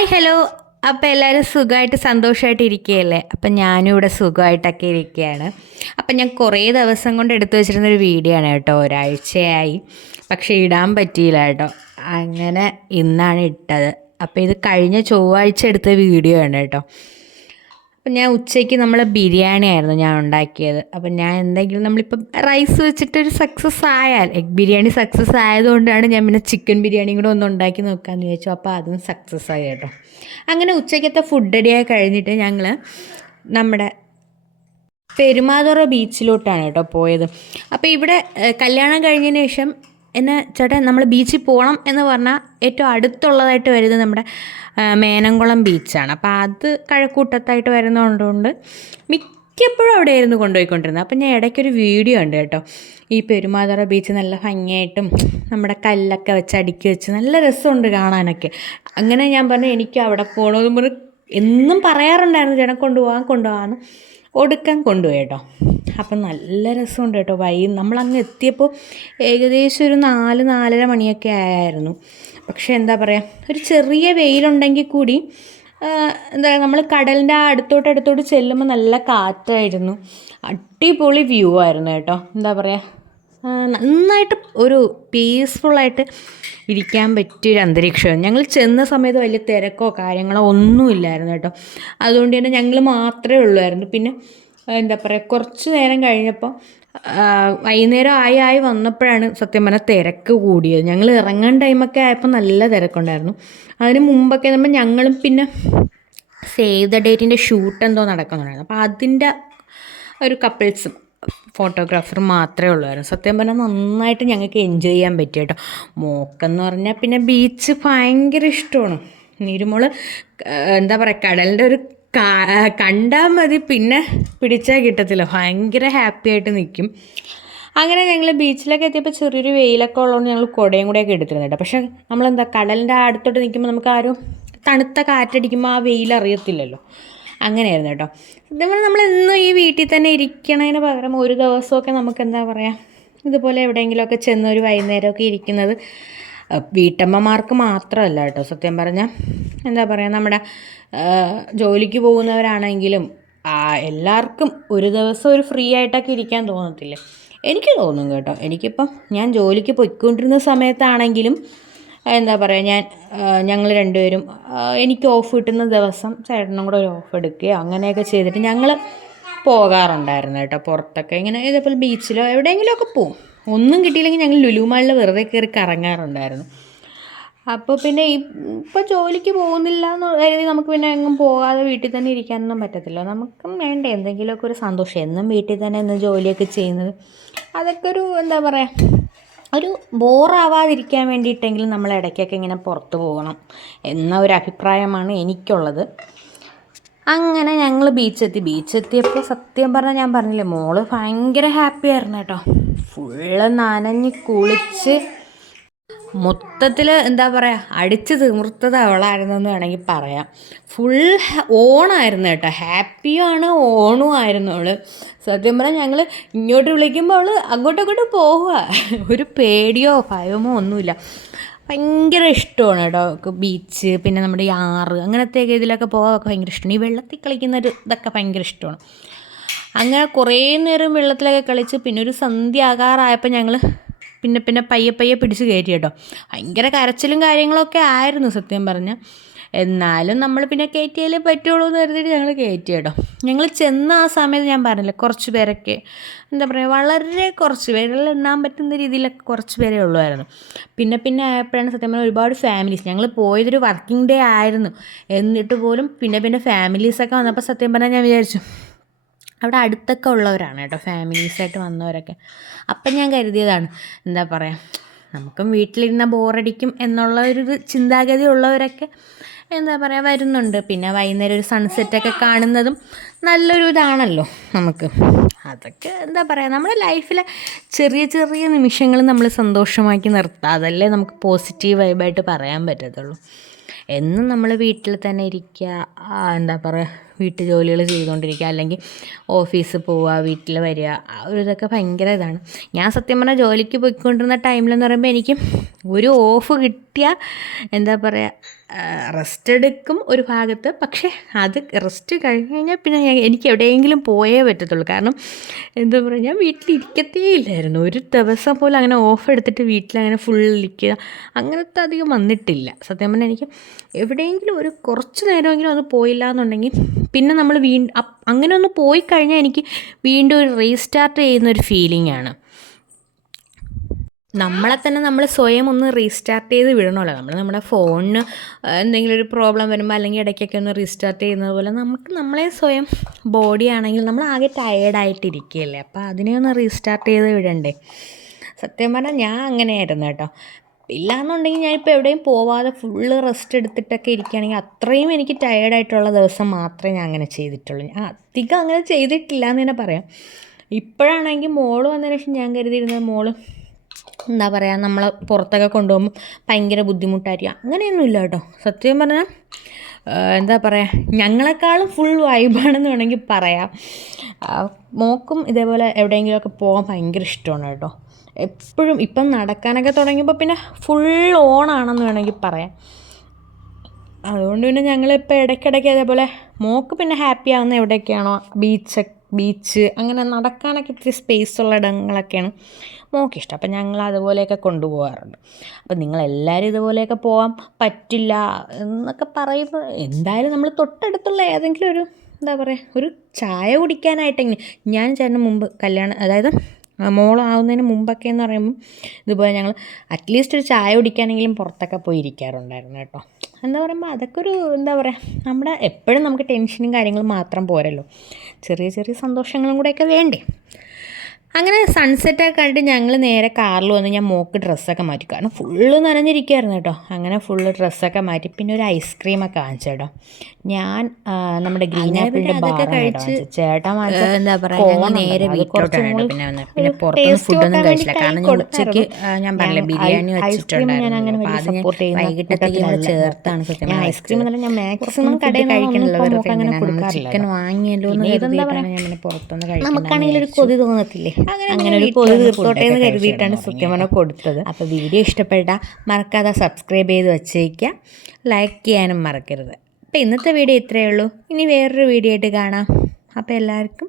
Hi hello. അപ്പോൾ എല്ലാവരും സുഖമായിട്ട് സന്തോഷമായിട്ട് ഇരിക്കുകയല്ലേ? അപ്പം ഞാനും ഇവിടെ സുഖമായിട്ടൊക്കെ ഇരിക്കുകയാണ്. അപ്പം ഞാൻ കുറേ ദിവസം കൊണ്ട് എടുത്തു വെച്ചിരുന്നൊരു വീഡിയോ ആണ് കേട്ടോ, ഒരാഴ്ചയായി. പക്ഷേ ഇടാൻ പറ്റിയില്ല കേട്ടോ. അങ്ങനെ ഇന്നാണ് ഇട്ടത്. അപ്പോൾ ഇത് കഴിഞ്ഞ ചൊവ്വാഴ്ച എടുത്ത വീഡിയോ ആണ് കേട്ടോ. അപ്പം ഞാൻ ഉച്ചയ്ക്ക് ബിരിയാണി ആയിരുന്നു ഞാൻ ഉണ്ടാക്കിയത്. അപ്പം ഞാൻ എന്തെങ്കിലും നമ്മളിപ്പം റൈസ് വെച്ചിട്ടൊരു സക്സസ് ആയാൽ, എഗ് ബിരിയാണി സക്സസ് ആയതുകൊണ്ടാണ് ഞാൻ പിന്നെ ചിക്കൻ ബിരിയാണിയും കൂടെ ഒന്ന് ഉണ്ടാക്കി നോക്കാമെന്ന് ചോദിച്ചു. അപ്പോൾ അതും സക്സസ് ആയി കേട്ടോ. അങ്ങനെ ഉച്ചയ്ക്കത്തെ ഫുഡ് റെഡിയായി കഴിഞ്ഞിട്ട് ഞങ്ങൾ നമ്മുടെ പെരുമാതുറ ബീച്ചിലോട്ടാണ് കേട്ടോ പോയത്. അപ്പോൾ ഇവിടെ കല്യാണം കഴിഞ്ഞതിന് ശേഷം എന്നെ ചേട്ടൻ നമ്മൾ ബീച്ചിൽ പോകണം എന്ന് പറഞ്ഞാൽ ഏറ്റവും അടുത്തുള്ളതായിട്ട് വരുന്നത് നമ്മുടെ മേനംകുളം ബീച്ചാണ്. അപ്പോൾ അത് കഴക്കൂട്ടത്തായിട്ട് വരുന്നതുകൊണ്ട് മിക്കപ്പോഴും അവിടെയായിരുന്നു കൊണ്ടുപോയിക്കൊണ്ടിരുന്നത്. അപ്പം ഞാൻ ഇടയ്ക്കൊരു വീഡിയോ ഉണ്ട് കേട്ടോ, ഈ പെരുമാതുറ ബീച്ച് നല്ല ഭംഗിയായിട്ടും നമ്മുടെ കല്ലൊക്കെ വെച്ച് അടുക്കി വെച്ച് നല്ല രസമുണ്ട് കാണാനൊക്കെ. അങ്ങനെ ഞാൻ പറഞ്ഞു എനിക്ക് അവിടെ പോകണമെന്ന് പറഞ്ഞ് എന്നും പറയാറുണ്ടായിരുന്നു ചേട്ടൻ കൊണ്ടുപോകാമെന്ന്. ഒടുക്കാൻ കൊണ്ടുപോയി കേട്ടോ. അപ്പം നല്ല രസമുണ്ട് കേട്ടോ. നമ്മളങ്ങ് എത്തിയപ്പോൾ ഏകദേശം ഒരു 4-4:30 മണിയൊക്കെ ആയായിരുന്നു. പക്ഷേ എന്താ പറയുക, ഒരു ചെറിയ വെയിലുണ്ടെങ്കിൽ കൂടി നമ്മൾ കടലിൻ്റെ അടുത്തോട്ട് ചെല്ലുമ്പോൾ നല്ല കാറ്റായിരുന്നു. അടിപൊളി വ്യൂ ആയിരുന്നു കേട്ടോ. എന്താ പറയുക, നന്നായിട്ട് ഒരു പീസ്ഫുള്ളായിട്ട് ഇരിക്കാൻ പറ്റിയൊരു അന്തരീക്ഷമാണ്. ഞങ്ങൾ ചെന്ന സമയത്ത് വലിയ തിരക്കോ കാര്യങ്ങളോ ഒന്നുമില്ലായിരുന്നു കേട്ടോ. അതുകൊണ്ട് തന്നെ ഞങ്ങൾ മാത്രമേ ഉള്ളായിരുന്നു. പിന്നെ എന്താ പറയുക, കുറച്ച് നേരം കഴിഞ്ഞപ്പോൾ വൈകുന്നേരം ആയി വന്നപ്പോഴാണ് സത്യം പറഞ്ഞാൽ തിരക്ക് കൂടിയത്. ഞങ്ങൾ ഇറങ്ങാൻ ടൈമൊക്കെ ആയപ്പോൾ നല്ല തിരക്കുണ്ടായിരുന്നു. അതിന് മുമ്പൊക്കെ ഞങ്ങളും പിന്നെ സേവ് ദ ഡേറ്റിൻ്റെ ഷൂട്ട് എന്തോ നടക്കുന്നുണ്ടായിരുന്നു. അപ്പോൾ അതിൻ്റെ ഒരു കപ്പിൾസും ഫോട്ടോഗ്രാഫർ മാത്രമേ ഉള്ളായിരുന്നു. സത്യം പറഞ്ഞാൽ നന്നായിട്ട് ഞങ്ങൾക്ക് എൻജോയ് ചെയ്യാൻ പറ്റി കേട്ടോ. മോക്കെന്ന് പറഞ്ഞാൽ പിന്നെ ബീച്ച് ഭയങ്കര ഇഷ്ടമാണ്. നീരുമോള് എന്താ പറയുക, കടലിൻ്റെ ഒരു കണ്ടാൽ മതി, പിന്നെ പിടിച്ചാൽ കിട്ടത്തില്ല, ഭയങ്കര ഹാപ്പി ആയിട്ട് നിൽക്കും. അങ്ങനെ ഞങ്ങൾ ബീച്ചിലൊക്കെ എത്തിയപ്പോൾ ചെറിയൊരു വെയിലൊക്കെ ഉള്ളതുകൊണ്ട് ഞങ്ങൾ കുടയും കൂടെയൊക്കെ എടുത്തിരുന്നു കേട്ടോ. പക്ഷേ നമ്മളെന്താ കടലിൻ്റെ അടുത്തോട്ട് നിൽക്കുമ്പോൾ നമുക്ക് ആരും തണുത്ത കാറ്റടിക്കുമ്പോൾ ആ വെയിൽ അറിയത്തില്ലല്ലോ. അങ്ങനെയായിരുന്നു കേട്ടോ. ഇതേപോലെ നമ്മളെന്നും ഈ വീട്ടിൽ തന്നെ ഇരിക്കണതിന് പകരം ഒരു ദിവസമൊക്കെ നമുക്ക് എന്താ പറയുക, ഇതുപോലെ എവിടെയെങ്കിലുമൊക്കെ ചെന്ന് ഒരു വൈകുന്നേരമൊക്കെ ഇരിക്കുന്നത് വീട്ടമ്മമാർക്ക് മാത്രമല്ല കേട്ടോ. സത്യം പറഞ്ഞാൽ എന്താ പറയുക, നമ്മുടെ ജോലിക്ക് പോകുന്നവരാണെങ്കിലും എല്ലാവർക്കും ഒരു ദിവസം ഒരു ഫ്രീ ആയിട്ടൊക്കെ ഇരിക്കാൻ തോന്നത്തില്ലേ? എനിക്ക് തോന്നും കേട്ടോ. എനിക്കിപ്പം ഞാൻ ജോലിക്ക് പോയിക്കൊണ്ടിരുന്ന സമയത്താണെങ്കിലും എന്താ പറയുക, ഞങ്ങൾ രണ്ടുപേരും എനിക്ക് ഓഫ് കിട്ടുന്ന ദിവസം ചേട്ടനും കൂടെ ഒരു ഓഫ് എടുക്കുകയോ അങ്ങനെയൊക്കെ ചെയ്തിട്ട് ഞങ്ങൾ പോകാറുണ്ടായിരുന്നു കേട്ടോ. പുറത്തൊക്കെ ഇങ്ങനെ ഇതേപോലെ ബീച്ചിലോ എവിടെയെങ്കിലുമൊക്കെ പോവും. ഒന്നും കിട്ടിയില്ലെങ്കിൽ ഞങ്ങൾ ലുലു മാളിൽ വെറുതെ കയറി കറങ്ങാറുണ്ടായിരുന്നു. അപ്പോൾ പിന്നെ ഇപ്പോൾ ജോലിക്ക് പോകുന്നില്ല എന്ന് കരുതി നമുക്ക് പിന്നെ എങ്ങും പോകാതെ വീട്ടിൽ തന്നെ ഇരിക്കാനൊന്നും പറ്റത്തില്ല. നമുക്കും വേണ്ടേ എന്തെങ്കിലുമൊക്കെ ഒരു സന്തോഷം. എന്നും വീട്ടിൽ തന്നെ ഇന്ന് ജോലിയൊക്കെ ചെയ്യുന്നത് അതൊക്കെ ഒരു എന്താ പറയുക, ഒരു ബോറാവാതിരിക്കാൻ വേണ്ടിയിട്ടെങ്കിലും നമ്മൾ ഇടയ്ക്കൊക്കെ ഇങ്ങനെ പുറത്ത് പോകണം എന്ന ഒരു അഭിപ്രായമാണ് എനിക്കുള്ളത്. അങ്ങനെ ഞങ്ങൾ ബീച്ചെത്തിയപ്പോൾ സത്യം പറഞ്ഞാൽ ഞാൻ പറഞ്ഞില്ലേ, മോള് ഭയങ്കര ഹാപ്പി ആയിരുന്നു കേട്ടോ. ഫുള്ള് നനഞ്ഞ് കുളിച്ച് മൊത്തത്തിൽ എന്താ പറയുക, അടിച്ച് തിമിർത്തത് അവളായിരുന്നു എന്ന് വേണമെങ്കിൽ പറയാം. ഫുൾ ഓണായിരുന്നു കേട്ടോ. ഹാപ്പിയുമാണ് ഓണും ആയിരുന്നു അവൾ. സത്യം പറഞ്ഞാൽ ഞങ്ങൾ ഇങ്ങോട്ട് വിളിക്കുമ്പോൾ അവൾ അങ്ങോട്ടങ്ങോട്ട് പോവുക, ഒരു പേടിയോ ഭയമോ ഒന്നുമില്ല. ഭയങ്കര ഇഷ്ടമാണ് കേട്ടോ ബീച്ച്. പിന്നെ നമ്മുടെ ഈ ആറ് അങ്ങനത്തെയൊക്കെ ഇതിലൊക്കെ പോകാനൊക്കെ ഭയങ്കര ഇഷ്ടമാണ്. ഈ വെള്ളത്തിൽ കളിക്കുന്നൊരു ഇതൊക്കെ ഭയങ്കര ഇഷ്ടമാണ്. അങ്ങനെ കുറേ നേരം വെള്ളത്തിലൊക്കെ കളിച്ച് പിന്നെ ഒരു സന്ധ്യ ആകാറായപ്പോൾ ഞങ്ങൾ പിന്നെ പയ്യെ പിടിച്ച് കയറ്റി കേട്ടോ. ഭയങ്കര കരച്ചിലും കാര്യങ്ങളൊക്കെ ആയിരുന്നു സത്യം പറഞ്ഞാൽ. എന്നാലും നമ്മൾ പിന്നെ കയറ്റിയാലേ പറ്റുള്ളൂ എന്ന് കരുതിയിട്ട് ഞങ്ങൾ കയറ്റി കേട്ടോ. ഞങ്ങൾ ചെന്ന ആ സമയത്ത് ഞാൻ പറഞ്ഞില്ലേ, കുറച്ച് പേരൊക്കെ എന്താ പറയുക, വളരെ കുറച്ച് പേരിൽ എണ്ണാൻ പറ്റുന്ന രീതിയിലൊക്കെ കുറച്ച് പേരേ ഉള്ളായിരുന്നു. പിന്നെ ആയപ്പോഴാണ് സത്യം പറഞ്ഞാൽ ഒരുപാട് ഫാമിലീസ്, ഞങ്ങൾ പോയതൊരു വർക്കിംഗ് ഡേ ആയിരുന്നു എന്നിട്ട് പോലും പിന്നെ ഫാമിലീസൊക്കെ വന്നപ്പോൾ സത്യം പറഞ്ഞാൽ ഞാൻ വിചാരിച്ചു അവിടെ അടുത്തൊക്കെ ഉള്ളവരാണ് കേട്ടോ, ഫാമിലീസായിട്ട് വന്നവരൊക്കെ. അപ്പം ഞാൻ കരുതിയതാണ്, എന്താ പറയുക, നമുക്കും വീട്ടിലിരുന്ന ബോറടിക്കും എന്നുള്ള ഒരു ചിന്താഗതി ഉള്ളവരൊക്കെ എന്താ പറയുക വരുന്നുണ്ട്. പിന്നെ വൈകുന്നേരം ഒരു സൺസെറ്റൊക്കെ കാണുന്നതും നല്ലൊരു ഇതാണല്ലോ നമുക്ക്. അതൊക്കെ എന്താ പറയുക, നമ്മുടെ ലൈഫിലെ ചെറിയ ചെറിയ നിമിഷങ്ങൾ നമ്മൾ സന്തോഷമാക്കി നിർത്തുക, അതല്ലേ നമുക്ക് പോസിറ്റീവ് വൈബായിട്ട് പറയാൻ പറ്റത്തുള്ളൂ. എന്നും നമ്മൾ വീട്ടിൽ തന്നെ ഇരിക്കുക, എന്താ പറയുക, വീട്ടു ജോലികൾ ചെയ്തുകൊണ്ടിരിക്കുക, അല്ലെങ്കിൽ ഓഫീസിൽ പോവുക, വീട്ടിൽ വരിക, ആ ഒരു ഇതൊക്കെ ഭയങ്കര ഇതാണ്. ഞാൻ സത്യം പറഞ്ഞാൽ ജോലിക്ക് പോയിക്കൊണ്ടിരുന്ന ടൈമിലെന്ന് പറയുമ്പോൾ എനിക്ക് ഒരു ഓഫ് കിട്ടിയാൽ എന്താ പറയുക, റെസ്റ്റ് എടുക്കും ഒരു ഭാഗത്ത്. പക്ഷേ അത് റെസ്റ്റ് കഴിഞ്ഞ് കഴിഞ്ഞാൽ പിന്നെ എനിക്ക് എവിടെയെങ്കിലും പോയേ പറ്റത്തുള്ളൂ. കാരണം എന്താ പറയുക, ഞാൻ വീട്ടിലിരിക്കത്തേ ഇല്ലായിരുന്നു. ഒരു ദിവസം പോലും അങ്ങനെ ഓഫ് എടുത്തിട്ട് വീട്ടിലങ്ങനെ ഫുൾ ഇരിക്കുക അങ്ങനത്തെ അധികം വന്നിട്ടില്ല. സത്യം പറഞ്ഞാൽ എനിക്ക് എവിടെയെങ്കിലും ഒരു കുറച്ച് നേരമെങ്കിലും അത് പോയില്ല എന്നുണ്ടെങ്കിൽ പിന്നെ നമ്മൾ അങ്ങനെ ഒന്ന് പോയി കഴിഞ്ഞാൽ എനിക്ക് വീണ്ടും ഒരു റീസ്റ്റാർട്ട് ചെയ്യുന്നൊരു ഫീലിംഗ് ആണ്. നമ്മളെ തന്നെ നമ്മൾ സ്വയം ഒന്ന് റീസ്റ്റാർട്ട് ചെയ്ത് വിടണമല്ലോ. നമ്മുടെ ഫോണിന് എന്തെങ്കിലും ഒരു പ്രോബ്ലം വരുമ്പോൾ അല്ലെങ്കിൽ ഇടയ്ക്കൊക്കെ ഒന്ന് റീസ്റ്റാർട്ട് ചെയ്യുന്നത് പോലെ നമുക്ക് നമ്മളെ സ്വയം ബോഡി ആണെങ്കിൽ നമ്മൾ ആകെ ടയേർഡായിട്ടിരിക്കുകയല്ലേ, അപ്പോൾ അതിനെ ഒന്ന് റീസ്റ്റാർട്ട് ചെയ്ത് വിടണ്ടേ. സത്യം പറഞ്ഞാൽ ഞാൻ അങ്ങനെയായിരുന്നു കേട്ടോ. ഇല്ലയെന്നുണ്ടെങ്കിൽ ഞാനിപ്പോൾ എവിടെയും പോവാതെ ഫുള്ള് റെസ്റ്റ് എടുത്തിട്ടൊക്കെ ഇരിക്കുകയാണെങ്കിൽ അത്രയും എനിക്ക് ടയേർഡായിട്ടുള്ള ദിവസം മാത്രമേ ഞാൻ അങ്ങനെ ചെയ്തിട്ടുള്ളൂ. ഞാൻ അധികം അങ്ങനെ ചെയ്തിട്ടില്ല എന്ന് തന്നെ പറയാം. ഇപ്പോഴാണെങ്കിൽ മോള് വന്നതിന് ശേഷം ഞാൻ കരുതിയിരുന്നത് മോള് എന്താ പറയുക, നമ്മളെ പുറത്തൊക്കെ കൊണ്ടുപോകുമ്പോൾ ഭയങ്കര ബുദ്ധിമുട്ടായിരിക്കും. അങ്ങനെയൊന്നുമില്ല കേട്ടോ. സത്യം പറഞ്ഞാൽ എന്താ പറയുക, ഞങ്ങളെക്കാളും ഫുൾ വൈബാണെന്ന് വേണമെങ്കിൽ പറയാം. മോക്കും ഇതേപോലെ എവിടെയെങ്കിലുമൊക്കെ പോകാൻ ഭയങ്കര ഇഷ്ടമാണ് കേട്ടോ. എപ്പോഴും ഇപ്പം നടക്കാനൊക്കെ തുടങ്ങിയപ്പോൾ പിന്നെ ഫുൾ ഓണാണെന്ന് വേണമെങ്കിൽ പറയാം. അതുകൊണ്ട് പിന്നെ ഞങ്ങളിപ്പോൾ ഇടയ്ക്കിടയ്ക്ക് അതേപോലെ മോക്ക് പിന്നെ ഹാപ്പി ആവുന്ന എവിടെയൊക്കെയാണോ ബീച്ച് അങ്ങനെ നടക്കാനൊക്കെ ഇത്തിരി സ്പേസ് ഉള്ള ഇടങ്ങളൊക്കെയാണ് മോക്കിഷ്ടം. അപ്പം ഞങ്ങൾ അതുപോലെയൊക്കെ കൊണ്ടുപോകാറുണ്ട്. അപ്പം നിങ്ങളെല്ലാവരും ഇതുപോലെയൊക്കെ പോകാൻ പറ്റില്ല എന്നൊക്കെ പറയുമ്പോൾ എന്തായാലും നമ്മൾ തൊട്ടടുത്തുള്ള ഏതെങ്കിലും ഒരു എന്താ പറയുക, ഒരു ചായ കുടിക്കാനായിട്ടെങ്കിലും ഞാൻ ചേട്ടന് മുമ്പ് അതായത് മോളാവുന്നതിന് മുമ്പൊക്കെ എന്ന് പറയുമ്പം ഇതുപോലെ ഞങ്ങൾ അറ്റ്ലീസ്റ്റ് ഒരു ചായ കുടിക്കാനെങ്കിലും പുറത്തൊക്കെ പോയി ഇരിക്കാറുണ്ടായിരുന്നു കേട്ടോ. എന്താ പറയുമ്പോൾ അതൊക്കെ ഒരു എന്താ പറയുക, എപ്പോഴും നമുക്ക് ടെൻഷനും കാര്യങ്ങളും മാത്രം പോരല്ലോ, ചെറിയ ചെറിയ സന്തോഷങ്ങളും കൂടെയൊക്കെ വേണ്ടേ. അങ്ങനെ സൺസെറ്റൊക്കെ കണ്ടിട്ട് ഞങ്ങൾ നേരെ കാറിൽ വന്ന് ഞാൻ മോക്ക് ഡ്രസ്സൊക്കെ മാറ്റി. കാരണം ഫുള്ള് നനഞ്ഞിരിക്കുമായിരുന്നു കേട്ടോ. അങ്ങനെ ഫുള്ള് ഡ്രസ്സൊക്കെ മാറ്റി പിന്നെ ഒരു ഐസ്ക്രീമൊക്കെ വാങ്ങിച്ചു കേട്ടോ. ഞാൻ നമ്മുടെ ഗ്രീൻ ആപ്പിളിൻ്റെ ബാർ കഴിച്ച് ചേട്ടാ എന്താ പറയുക, നേരെ വീട്ടിലോട്ടാണ് പിന്നെ പുറത്തൊന്നും ഫുഡൊന്നും കഴിച്ചില്ല. കാരണം ഞാൻ ഉച്ചയ്ക്ക് ഞാൻ പറഞ്ഞില്ല ബിരിയാണി വെച്ചിട്ടുണ്ടായിരുന്നു. അപ്പോൾ അത് ഞാൻ വൈകിട്ടത്തേക്ക് കൂടെ ചേർത്താണ് സത്യം ഐസ്ക്രീം എന്നല്ല ഞാൻ മാക്സിമം കടയിൽ കഴിക്കണല്ലോ. ചിക്കൻ വാങ്ങിയല്ലോ എന്ന് കരുതിയിട്ടാണ് ഞാൻ പിന്നെ പുറത്തൊന്ന് കഴിക്കുന്നത്. നമുക്കാണെങ്കിൽ ഒരു കൊതി തോന്നത്തില്ലേ, അങ്ങനെ ഒരു കൊതി തീർത്തോട്ടെ എന്ന് കരുതിയിട്ടാണ് സത്യം പറഞ്ഞാൽ കൊടുത്തത്. അപ്പോൾ വീഡിയോ ഇഷ്ടപ്പെട്ടാൽ മറക്കാതെ സബ്സ്ക്രൈബ് ചെയ്ത് വച്ചേക്കുക, ലൈക്ക് ചെയ്യാനും മറക്കരുത്. അപ്പോൾ ഇന്നത്തെ വീഡിയോ ഇത്രയേ ഉള്ളൂ. ഇനി വേറൊരു വീഡിയോ ആയിട്ട് കാണാം. അപ്പോൾ എല്ലാവർക്കും